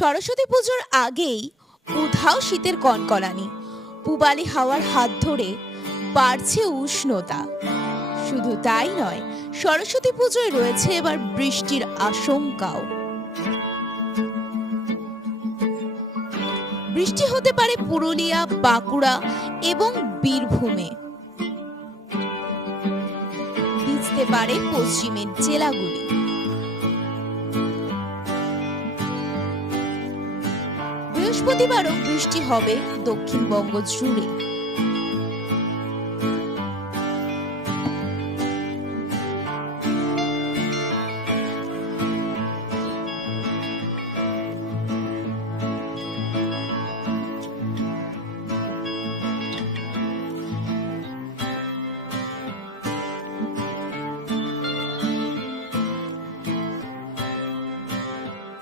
সরস্বতী পুজোর আগেই উধাও শীতের কনকনানি, পূবালি হাওয়ার হাত ধরে বাড়ছে উষ্ণতা। শুধু তাই নয়, সরস্বতী পুজোয় রয়েছে এবার বৃষ্টির আশঙ্কাও। বৃষ্টি হতে পারে পুরুলিয়া, বাঁকুড়া এবং বীরভূমে, ভিজতে পারে পশ্চিমের জেলাগুলি। বৃহস্পতিবারও বৃষ্টি হবে দক্ষিণবঙ্গ জুড়ে।